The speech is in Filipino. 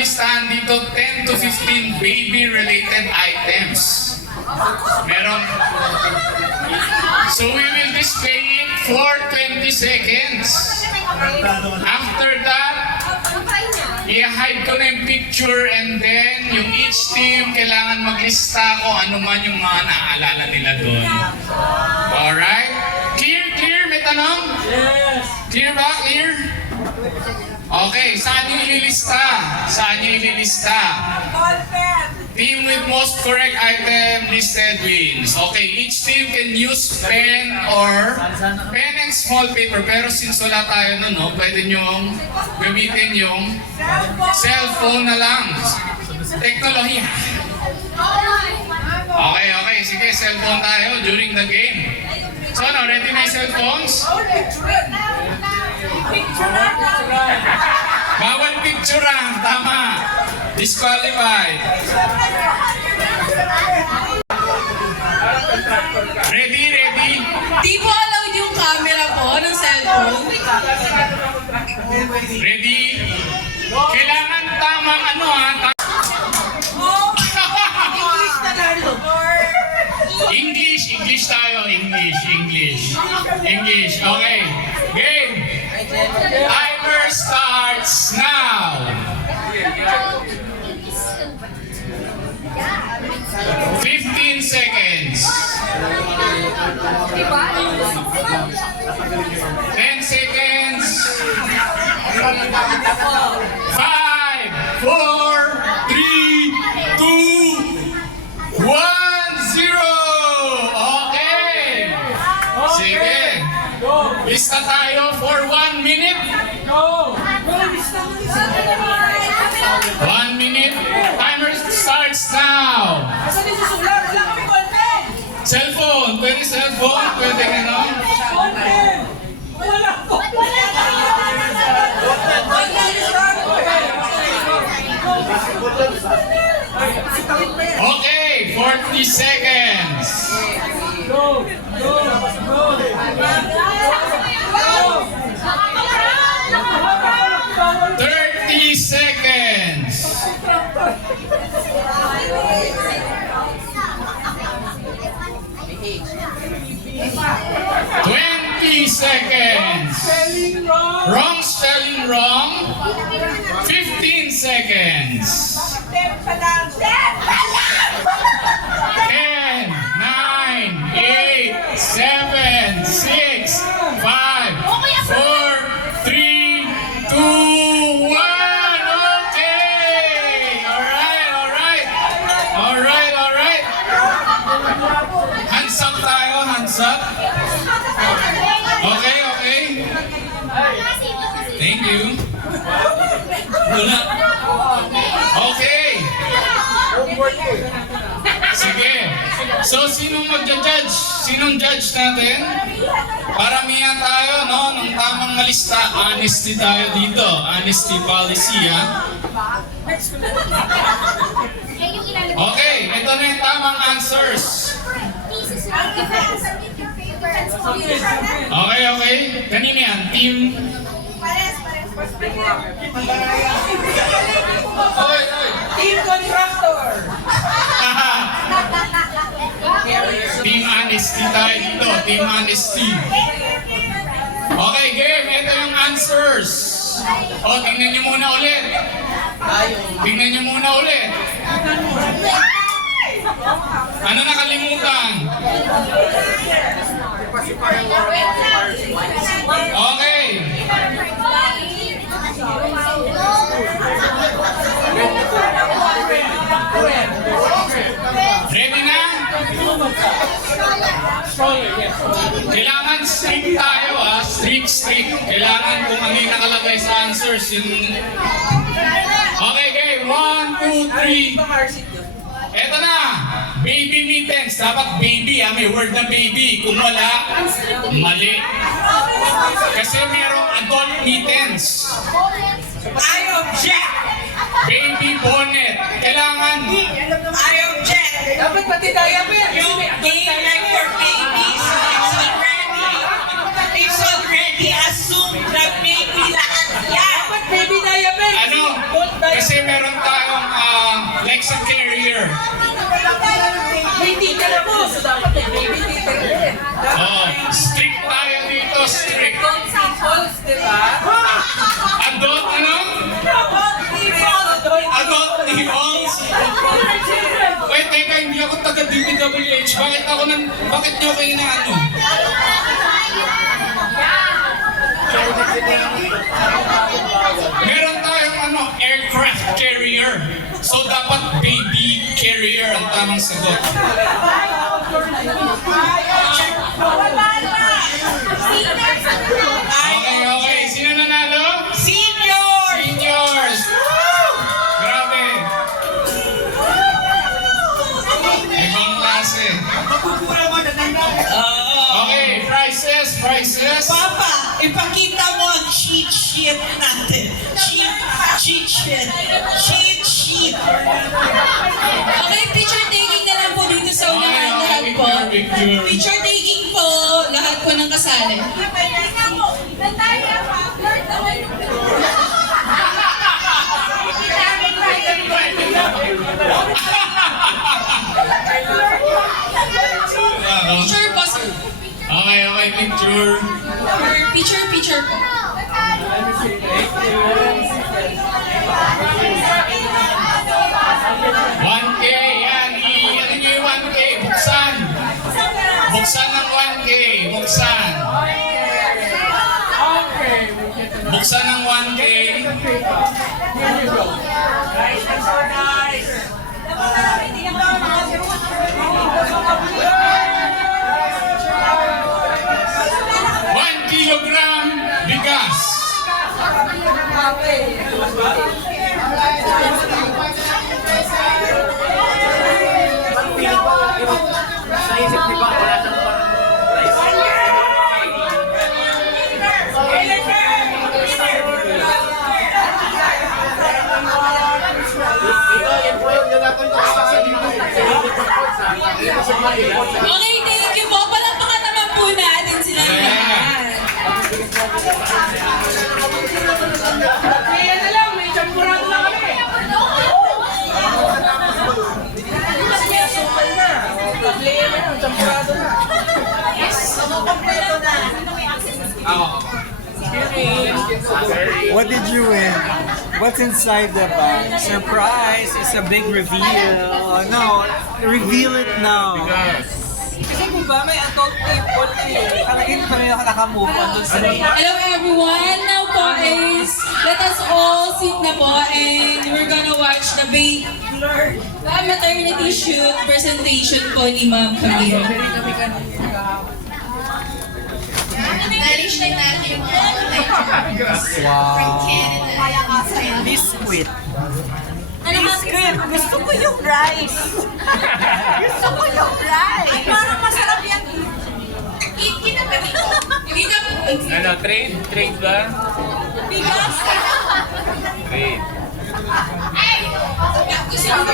listahan dito 10 to 15 baby-related items. Meron. So we will display it for 20 seconds. After that, i-hide ko na yung picture and then yung each team kailangan maglista kung ano man yung mga naaalala nila doon. Alright? Clear? Clear? May tanong? Yes! Clear ba? Clear? Okay, saan yung ililista? Saan yung ililista? Team with most correct item listed wins. Okay, each team can use pen and small paper. Pero since wala tayo nun, no, pwede nyong gamitin yung cellphone na lang. Teknolohiya. Okay, sige, cellphone tayo during the game. So ano, ready na yung cellphones? Bawal picturean, tama. Disqualified. Ready? Di po allowed yung camera po ng cellphone. Ready? Kailangan tamang ano ha? English na galo. English tayo. English. Okay. Game. Timer starts now. 15 seconds. 10 seconds. 5, 4, 3, 2, 1, 0. Okay. Sige. Lista tayo for 1 minute. Go! 1 minute. Timer starts now. Asan yung susulat? Wala kami content. Cellphone. Pwede cellphone. Pwede ano. Content! Wala po! Okay. 40 seconds. Go! 30 seconds. 20 seconds. Spelling wrong! Wrong spelling wrong. 15 seconds. 10, 9, 8, 7, 6, 5, 4, 3, 2, 1. Okay. Alright. Hands up tayo. Hands up. Okay. Thank you. Wala. Okay. Sige. So, sinong magja-judge? Sinong judge natin? Paramihan tayo, no? Nung tamang lista, honesty tayo dito. Honesty policy, ha? Okay, ito na yung tamang answers. Okay. Kanina yan? Team? Oy. Team contractor. Team honesty tayo dito. Team honesty. Okay, game. Ito yung answers. O, tingnan nyo muna ulit. Ano nakalimutan? Okay. Ready na? Kailangan strict tayo, ha? Strict. Kailangan kung ano yung nakalagay sa answers. Okay, game. 1, 2, 3. Eto na. Baby mittens. Dapat baby, ha? May word na baby. Kung wala, mali. Kasi merong adult mittens. I object. Baby bonnet. Kailangan. I object. Dapat pati diaper. You like your babies. It's already assumed that baby lahat yan. Dapat baby diaper. Ano? Kasi meron teacher ako. So dapat may baby teacher din. Oh, strict tayo dito, strict. Peoples, di ba? Adult, ano? Adult nibbles? Wait, teka, hindi ako taga-DPWH. Bakit niyo kayo na ano? Meron tayong ano, aircraft carrier. So dapat baby carrier ang tamang sagot. Okay, okay. Sino nanalo? Senior! Seniors! Grabe! Ibang klase. Okay, prizes, prizes. Papa, ipakita mo ang cheat sheet natin. Cheat sheet. Okay, picture taking na lang po dito sa unahan lahat po. Picture. Picture taking po, lahat po ng kasali. Picture po, sir. Okay, okay, picture. Picture po. 1K, yan. Ano nyo yung 1K? Buksan. Buksan ng 1K. Buksan. Buksan ng 1K. Here you go. Guys, that's so nice. 1 kilogram bigas. Okay, thank you po. Palakpakan naman po natin sila lahat. Kaya na lang, may champurado na kami. Player na yun, champurado na. What did you win? What's inside the bag? Surprise! It's a big reveal. No, reveal it now. Kasi kung ba may adult people eh. Talagang pa rin ako nakamove on dun sa Hello everyone! Now po is, let us all sit na po and we're gonna watch the maternity shoot presentation po ni Ma'am Camille. Nalish na natin yung mga biscuit. Biscuit! Gusto ko yung rice! Gusto ko yung rice! Ay, parang masarap yan. Kita pa dito. Kita po. Ano, trade? Trade ba? Bigas! Trade. Gusto ko